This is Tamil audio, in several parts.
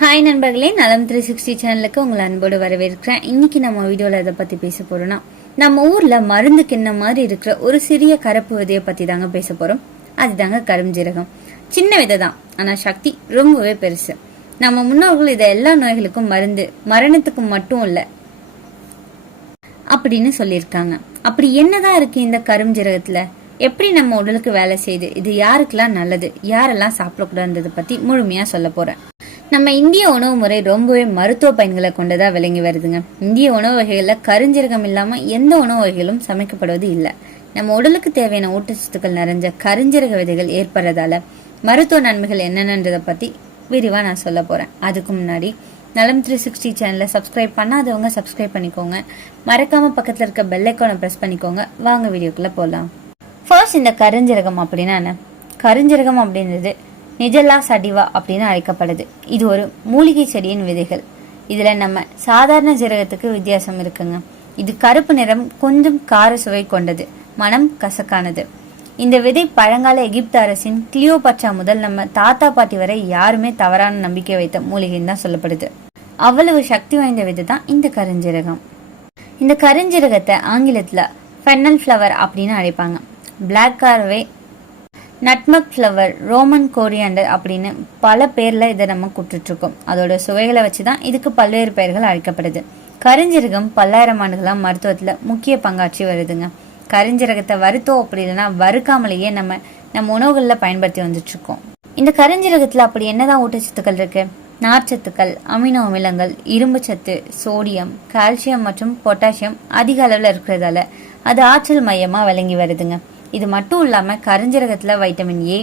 ஹாய் நண்பர்களே நலம் த்ரீ சிக்ஸ்டி சேனலுக்கு உங்களை அன்போடு வரவேற்கிறேன். இன்னைக்கு நம்ம வீடியோவில் இதை பற்றி பேச போறோம்னா நம்ம ஊரில் மருந்து கிண்ண மாதிரி இருக்கிற ஒரு சிறிய கருப்பு விதையை பற்றி தாங்க பேச போகிறோம் அதுதாங்க கருஞ்சீரகம் சின்ன விதை தான் ஆனால் சக்தி ரொம்பவே பெருசு. நம்ம முன்னோர்கள் இதை எல்லா நோய்களுக்கும் மருந்து மரணத்துக்கும் மட்டும் இல்லை அப்படின்னு சொல்லியிருக்காங்க. அப்படி என்னதான் இருக்கு இந்த கருஞ்சீரகத்துல எப்படி நம்ம உடலுக்கு வேலை செய்யுது? இது யாருக்கெல்லாம் நல்லது? யாரெல்லாம் சாப்பிடக்கூடாதுன்றதை பத்தி முழுமையா சொல்ல போறேன். நம்ம இந்திய உணவு முறை ரொம்பவே மருத்துவ பயன்களை கொண்டதாக விளங்கி வருதுங்க. இந்திய உணவு வகைகளில் கருஞ்சீரகம் இல்லாமல் எந்த உணவு வகைகளும் சமைக்கப்படுவது இல்லை. நம்ம உடலுக்கு தேவையான ஊட்டச்சத்துக்கள் நிறைஞ்ச கருஞ்சீரக விதைகள் ஏற்படுறதால மருத்துவ நன்மைகள் என்னென்னன்றதை பற்றி விரிவாக நான் சொல்ல போகிறேன் அதுக்கு முன்னாடி நலம் த்ரீ சிக்ஸ்டி சேனலை சப்ஸ்கிரைப் பண்ணாதவங்க சப்ஸ்கிரைப் பண்ணிக்கோங்க. மறக்காமல் பக்கத்தில் இருக்க பெல்லைக்கோனை ப்ரெஸ் பண்ணிக்கோங்க. வாங்க வீடியோக்குள்ளே போகலாம் ஃபர்ஸ்ட் இந்த கருஞ்சீரகம் அப்படின்னா என்ன? கருஞ்சீரகம் அப்படின்றது நிஜல்லா சடிவா அப்படின்னு அழைக்கப்படுது. இது ஒரு மூலிகை செடியின் விதைகள். இதுல நம்ம சாதாரண ஜீரகத்துக்கு வித்தியாசம் இருக்குங்க. இது கருப்பு நிறம் கொஞ்சம் கார சுவை கொண்டது. மனம் கசக்கானது. இந்த விதை பழங்கால எகிப்து அரசின் கிளியோபட்சா முதல் நம்ம தாத்தா பாட்டி வரை யாருமே தவறான நம்பிக்கை வைத்த மூலிகைன்னு தான் சொல்லப்படுது. அவ்வளவு சக்தி வாய்ந்த விதை தான் இந்த கருஞ்சீரகம். இந்த கருஞ்சீரகத்தை ஆங்கிலத்துல ஃபென்னல் ஃப்ளவர் அப்படின்னு அழைப்பாங்க. Black caraway nutmeg flower roman coriander அப்படின்னு பல பேர்ல இதை நம்ம கூட்டுட்ருக்கோம் அதோட சுவைகளை வச்சு தான் இதுக்கு பல்வேறு பெயர்கள் அழைக்கப்படுது. கருஞ்சீரகம் பல்லாயிரம் ஆண்டுகளாக மருத்துவத்தில் முக்கிய பங்காற்றி வருதுங்க. கருஞ்சீரகத்தை வறுத்தோம் அப்படி இல்லைன்னா வறுக்காமலேயே நம்ம நம்ம உணவுகளில் பயன்படுத்தி வந்துட்ருக்கோம். இந்த கருஞ்சீரகத்துல அப்படி என்னதான் ஊட்டச்சத்துக்கள் இருக்கு? நார்ச்சத்துக்கள் அமினோ அமிலங்கள் இரும்பு சத்து சோடியம் கால்சியம் மற்றும் பொட்டாசியம் அதிக அளவில் இருக்கிறதால அது ஆற்றல் மையமாக விளங்கி வருதுங்க. இது மட்டும் இல்லாமல் கருஞ்சீரகத்துல vitamin A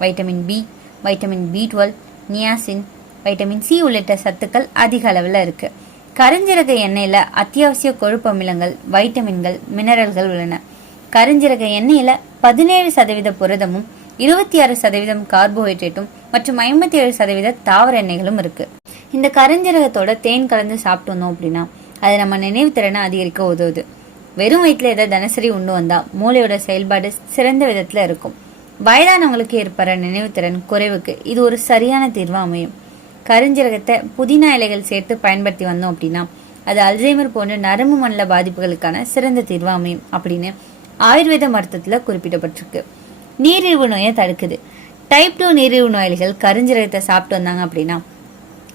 vitamin B vitamin B twelve niacin vitamin C உள்ளிட்ட சத்துக்கள் அதிக அளவில் இருக்குது கருஞ்சீரக எண்ணெயில் அத்தியாவசிய கொழுப்பு அமிலங்கள் வைட்டமின்கள் மினரல்கள் உள்ளன. கருஞ்சீரக எண்ணெயில் பதினேழு சதவீத புரதமும் இருபத்தி ஆறு சதவீதம் கார்போஹைட்ரேட்டும் மற்றும் ஐம்பத்தி ஏழு சதவீத தாவர எண்ணெய்களும் இருக்கு. இந்த கருஞ்சீரகத்தோட தேன் கலந்து சாப்பிட்டு வந்தோம் அப்படின்னா அது நம்ம நினைவு திறனை அதிகரிக்க உதவுது. வெறும் வயிற்றுல எதை தினசரி உண்டு வந்தா மூளையோட செயல்பாடு சிறந்த விதத்துல இருக்கும். வயதானவங்களுக்கு ஏற்படுற நினைவுத்திறன் குறைவுக்கு இது ஒரு சரியான தீர்வு அமையும். கருஞ்சீரகத்தை புதினா இலைகள் சேர்த்து பயன்படுத்தி வந்தோம் அப்படின்னா அது அல்சைமர் போன்ற நரம்பு மண்டல பாதிப்புகளுக்கான சிறந்த தீர்வு அமையும் அப்படின்னு ஆயுர்வேத மருத்துவத்துல குறிப்பிடப்பட்டிருக்கு. நீரிழிவு நோயை தடுக்குது. டைப் டூ நீரிழிவு நோயாளிகள் கருஞ்சீரகத்தை சாப்பிட்டு வந்தாங்க அப்படின்னா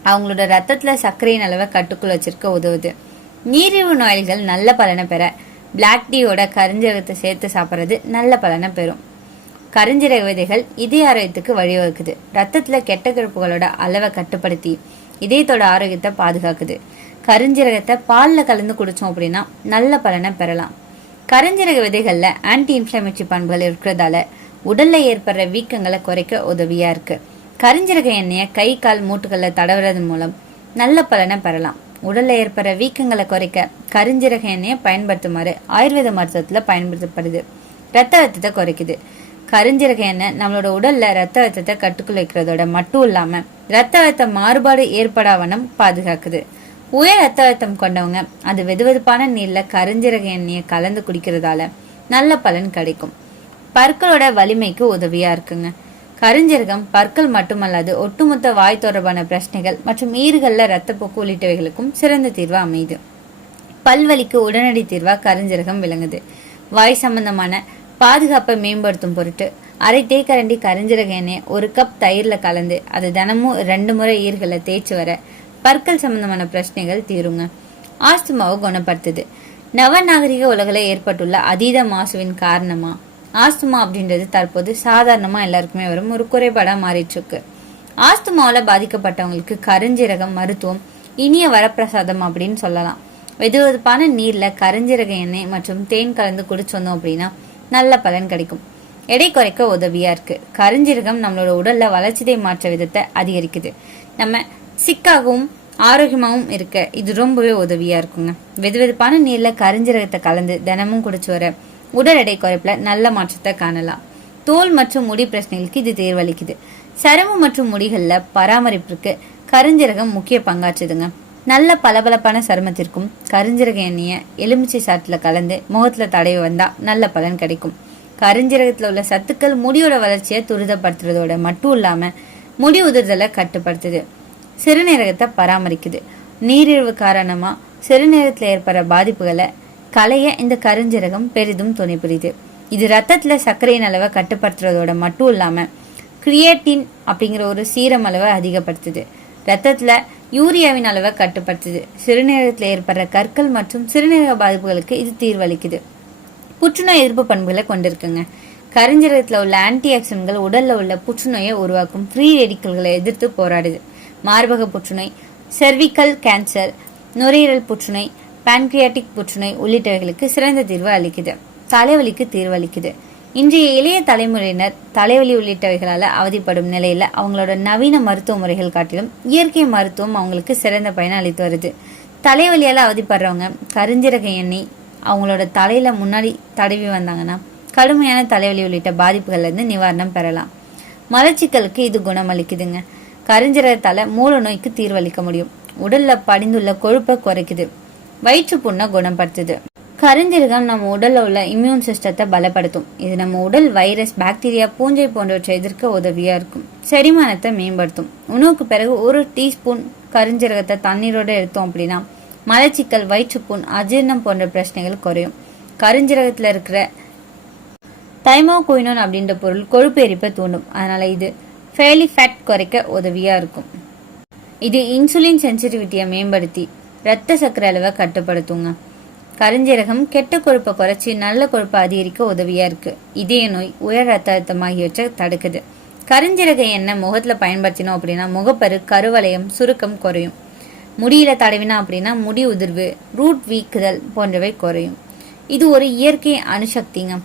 அவங்களோட ரத்தத்துல சர்க்கரையின் அளவை கட்டுக்குள் வச்சிருக்க உதவுது. நீரிழிவு நோயாளிகள் நல்ல பலனை பெற பிளாக் டீயோட கருஞ்சீரகத்தை சேர்த்து சாப்பிட்றது நல்ல பலனை பெறும். கருஞ்சீரக விதைகள் இதய ஆரோக்கியத்துக்கு வழிவகுக்குது. ரத்தத்தில் கெட்ட கொழுப்புகளோட அளவை கட்டுப்படுத்தி இதயத்தோட ஆரோக்கியத்தை பாதுகாக்குது. கருஞ்சீரகத்தை பாலில் கலந்து குடித்தோம் அப்படின்னா நல்ல பலனை பெறலாம். கருஞ்சீரக விதைகளில் ஆன்டி இன்ஃபிளமேட்டரி பண்புகள் இருக்கிறதால உடலில் ஏற்படுற வீக்கங்களை குறைக்க உதவியாக இருக்குது கருஞ்சீரக எண்ணெயை கை கால் மூட்டுகளில் தடவுறது மூலம் நல்ல பலனை பெறலாம். உடல்ல ஏற்படுற வீக்கங்களை குறைக்க கருஞ்சீரக எண்ணெயை பயன்படுத்துமாறு ஆயுர்வேத மருத்துவத்துல பயன்படுத்தப்படுது. ரத்த அழுத்தத்தை குறைக்குது. கருஞ்சீரக எண்ணெய் நம்மளோட உடல்ல ரத்த அழுத்தத்தை கட்டுக்குள் வைக்கிறதோட மட்டும் இல்லாம ரத்த அழுத்த மாறுபாடு ஏற்படாவனம் பாதுகாக்குது. உயர் ரத்த அழுத்தம் கொண்டவங்க அது வெதுவெதுப்பான நீர்ல கருஞ்சீரக எண்ணெயை கலந்து குடிக்கிறதால நல்ல பலன் கிடைக்கும். பற்களோட வலிமைக்கு உதவியா இருக்குங்க. கருஞ்சீரகம் பற்கள் மட்டுமல்லாது ஒட்டுமொத்த வாய் தொடர்பான பிரச்சனைகள் மற்றும் ஈறுகளில் ரத்தப்போக்கு உள்ளிட்டவைகளுக்கும் சிறந்த தீர்வாக அமையுது. பல்வலிக்கு உடனடி தீர்வாக கருஞ்சீரகம் விளங்குது. வாய் சம்பந்தமான பாதுகாப்பை மேம்படுத்தும் பொருட்டு அரை தேக்கரண்டி கருஞ்சீரக எண்ணெய் ஒரு கப் தயிர்ல கலந்து அது தினமும் ரெண்டு முறை ஈர்களை தேய்ச்சி வர பற்கள் சம்பந்தமான பிரச்சனைகள் தீருங்க. ஆஸ்துமாவை குணப்படுத்துது. நவநாகரிக உலகில் ஏற்பட்டுள்ள அதீத மாசுவின் காரணமாக ஆஸ்துமா அப்படின்றது தற்போது சாதாரணமா எல்லாருக்குமே வரும் ஒரு குறைபாடா மாறிட்டு இருக்கு ஆஸ்துமாவில் பாதிக்கப்பட்டவங்களுக்கு கருஞ்சீரகம் மருத்துவம் இனிய வரப்பிரசாதம் அப்படின்னு சொல்லலாம். வெதுவெதுப்பான நீர்ல கருஞ்சீரக எண்ணெய் மற்றும் தேன் கலந்து குடிச்சோந்தோம் அப்படின்னா நல்ல பலன் கிடைக்கும். எடை குறைக்க உதவியா இருக்கு. கருஞ்சீரகம் நம்மளோட உடல்ல வளர்ச்சிதை மாற்ற விதத்தை அதிகரிக்குது. நம்ம சிக்காகவும் ஆரோக்கியமாகவும் இருக்க இது ரொம்பவே உதவியா இருக்குங்க. வெதுவெதுப்பான நீர்ல கருஞ்சீரகத்தை கலந்து தினமும் குடிச்சு வர உடல் எடை குறைப்பில் நல்ல மாற்றத்தை காணலாம். தோல் மற்றும் முடி பிரச்சனைகளுக்கு இது தேர்வளிக்குது. சருமம் மற்றும் முடிகளில் பராமரிப்பிற்கு கருஞ்சீரகம் முக்கிய பங்காற்றுதுங்க. நல்ல பளபளப்பான சருமத்திற்கும் கருஞ்சீரக எண்ணெயை எலுமிச்சை சாற்றில் கலந்து முகத்தில் தடவி வந்தால் நல்ல பலன் கிடைக்கும். கருஞ்சிரகத்தில் உள்ள சத்துக்கள் முடியோட வளர்ச்சியை துரிதப்படுத்துறதோட மட்டும் இல்லாமல் முடி உதிர்தலை கட்டுப்படுத்துது. சிறுநீரகத்தை பராமரிக்குது. நீரிழிவு காரணமாக சிறுநீரகத்தில் ஏற்படுற பாதிப்புகளை களைய இந்த கருஞ்சீரகம் பெரிதும் துணை புரியுது. இது ரத்தத்தில் சர்க்கரையின் அளவை கட்டுப்படுத்துறதோட மட்டும் இல்லாமல் கிரியேட்டின் அப்படிங்கிற ஒரு சீரம் அளவை அதிகப்படுத்துது. ரத்தத்தில் யூரியாவின் அளவை கட்டுப்படுத்துது. சிறுநீரகத்தில் ஏற்படுற கற்கள் மற்றும் சிறுநீரக பாதிப்புகளுக்கு இது தீர்வளிக்குது. புற்றுநோய் எதிர்ப்பு பண்புகளை கொண்டிருக்குங்க. கருஞ்சீரகத்தில் உள்ள ஆன்டி உடலில் உள்ள புற்றுநோயை உருவாக்கும் ஃப்ரீ ரெடிக்கல்களை எதிர்த்து போராடுது. மார்பக புற்றுநோய் செர்விக்கல் கேன்சர் நுரையீரல் புற்றுநோய் பான்கிரியாட்டிக் புற்றுநோய் உள்ளிட்டவைகளுக்கு சிறந்த தீர்வு அளிக்குது. தலைவலிக்கு தீர்வு அளிக்குது. இன்றைய இளைய தலைமுறையினர் தலைவலி உள்ளிட்டவைகளால் அவதிப்படும் நிலையில் அவங்களோட நவீன மருத்துவ முறைகள் காட்டிலும் இயற்கை மருத்துவம் அவங்களுக்கு சிறந்த பயனை அளித்து வருது. தலைவலியால் அவதிப்படுறவங்க கருஞ்சீரக எண்ணெய் அவங்களோட தலையில முன்னாடி தடவி வந்தாங்கன்னா கடுமையான தலைவலி உள்ளிட்ட பாதிப்புகள்ல இருந்து நிவாரணம் பெறலாம். மலச்சிக்கலுக்கு இது குணமளிக்குதுங்க கருஞ்சீரகத்தால மூல நோய்க்கு தீர்வளிக்க முடியும். உடல்ல படிந்துள்ள கொழுப்பை குறைக்குது. வயிற்று புண்ணை குணப்படுத்துது கருஞ்சீரகம் நம்ம உடல்ல உள்ள இம்யூன் சிஸ்டத்தை பலப்படுத்தும். இது நம்ம உடல் வைரஸ் பாக்டீரியா பூஞ்சை போன்றவற்றை எதிர்க்க உதவியா இருக்கும். செரிமானத்தை மேம்படுத்தும். உணவுக்கு பிறகு ஒரு டீஸ்பூன் கருஞ்சீரகத்தை தண்ணீரோட எடுத்தோம் அப்படின்னா மலச்சிக்கல் வயிற்றுப்புண் அஜீரணம் போன்ற பிரச்சனைகள் குறையும். கருஞ்சீரகத்தில் இருக்கிற தைமோகுயினோன் அப்படின்ற பொருள் கொழுப்பு எரிப்பை தூண்டும். அதனால இது ஃபேலி ஃபேட் குறைக்க உதவியா இருக்கும். இது இன்சுலின் சென்சிட்டிவிட்டியை மேம்படுத்தி ரத்த சக்கர அளவை கட்டுப்படுத்துங்க. கருஞ்சீரகம் கெட்ட கொழுப்பை குறைச்சி நல்ல கொழுப்பை அதிகரிக்க உதவியா இருக்கு. இதய நோய் உயர் ரத்த அழுத்தம் ஆகியவற்றை தடுக்குது. கருஞ்சீரக எண்ணெய் முகத்துல பயன்படுத்தினோம் அப்படின்னா முகப்பரு கருவளையம் சுருக்கம் குறையும். முடியில தடவினா அப்படின்னா முடி உதிர்வு ரூட் வீக்குதல் போன்றவை குறையும். இது ஒரு இயற்கை அணுசக்திங்க.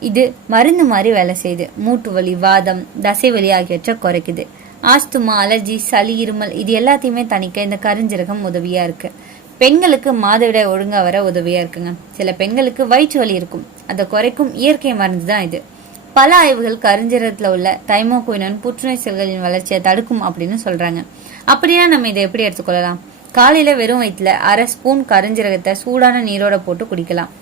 இது மருந்து மாதிரி வேலை செய்யுது. மூட்டு வலி வாதம் தசை வலி ஆகியவற்றை குறைக்குது. ஆஸ்துமா அலர்ஜி சளி இருமல் இது எல்லாத்தையுமே தணிக்க இந்த கருஞ்சீரகம் உதவியா இருக்கு. பெண்களுக்கு மாதவிடாய் ஒழுங்கா வர உதவியா இருக்குங்க. சில பெண்களுக்கு வயிற்று வலி இருக்கும். அதை குறைக்கும் இயற்கை மருந்து தான் இது. பல ஆய்வுகள் கருஞ்சீரகத்துல உள்ள தைமோகுயினன் புற்றுநோய் செல்களின் வளர்ச்சியை தடுக்கும் அப்படின்னு சொல்றாங்க. அப்படின்னா நம்ம இதை எப்படி எடுத்துக்கொள்ளலாம்? காலையில வெறும் வயிற்றுல அரை ஸ்பூன் கருஞ்சீரகத்தை சூடான நீரோட போட்டு குடிக்கலாம்.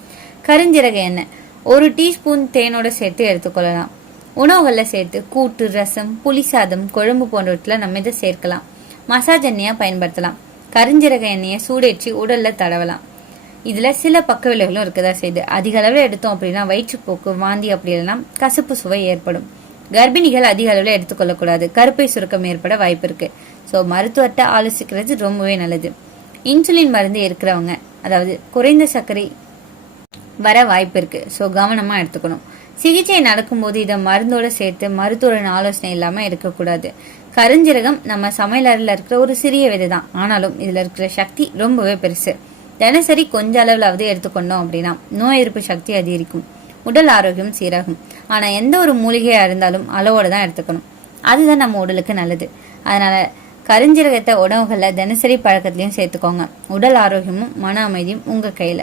கருஞ்சீரக எண்ணெய். ஒரு டீஸ்பூன் தேனோட சேர்த்து எடுத்துக்கொள்ளலாம். உணவுகளில் சேர்த்து கூட்டு ரசம் புளி சாதம் குழம்பு போன்றவற்றில் நம்ம இதை சேர்க்கலாம். மசாஜ் எண்ணெயாக பயன்படுத்தலாம். கருஞ்சீரக எண்ணெயை சூடேற்றி உடலில் தடவலாம். இதில் சில பக்க விளைவுகளும் இருக்கதா செய்யுது அதிக அளவில் எடுத்தோம் அப்படின்னா வயிற்றுப்போக்கு வாந்தி அப்படி இல்லைன்னா கசப்பு சுவை ஏற்படும். கர்ப்பிணிகள் அதிக அளவில் எடுத்துக்கொள்ளக்கூடாது கருப்பை சுருக்கம் ஏற்பட வாய்ப்பு இருக்கு. ஸோ மருத்துவத்தை ஆலோசிக்கிறது ரொம்பவே நல்லது. இன்சுலின் மருந்து இருக்கிறவங்க அதாவது குறைந்த சர்க்கரை வர வாய்ப்பு இருக்கு. ஸோ கவனமாக எடுத்துக்கணும். சிகிச்சை நடக்கும்போது இதை மருந்தோட சேர்த்து மருத்துவரின் ஆலோசனை இல்லாம இருக்கக்கூடாது. கருஞ்சீரகம் நம்ம சமையல் அறையில் இருக்கிற ஒரு சிறிய விதை தான் ஆனாலும் இதுல இருக்கிற சக்தி ரொம்பவே பெருசு. தினசரி கொஞ்ச அளவுலாவது எடுத்துக்கொண்டோம் அப்படின்னா நோய் எதிர்ப்பு சக்தி அதிகரிக்கும். உடல் ஆரோக்கியம் சீராகும். ஆனா எந்த ஒரு மூலிகையா இருந்தாலும் அளவோட தான் எடுத்துக்கணும். அதுதான் நம்ம உடலுக்கு நல்லது. அதனால கருஞ்சீரகத்தை உணவுகளில் தினசரி பழக்கத்திலையும் சேர்த்துக்கோங்க. உடல் ஆரோக்கியமும் மன அமைதியும் உங்க கையில.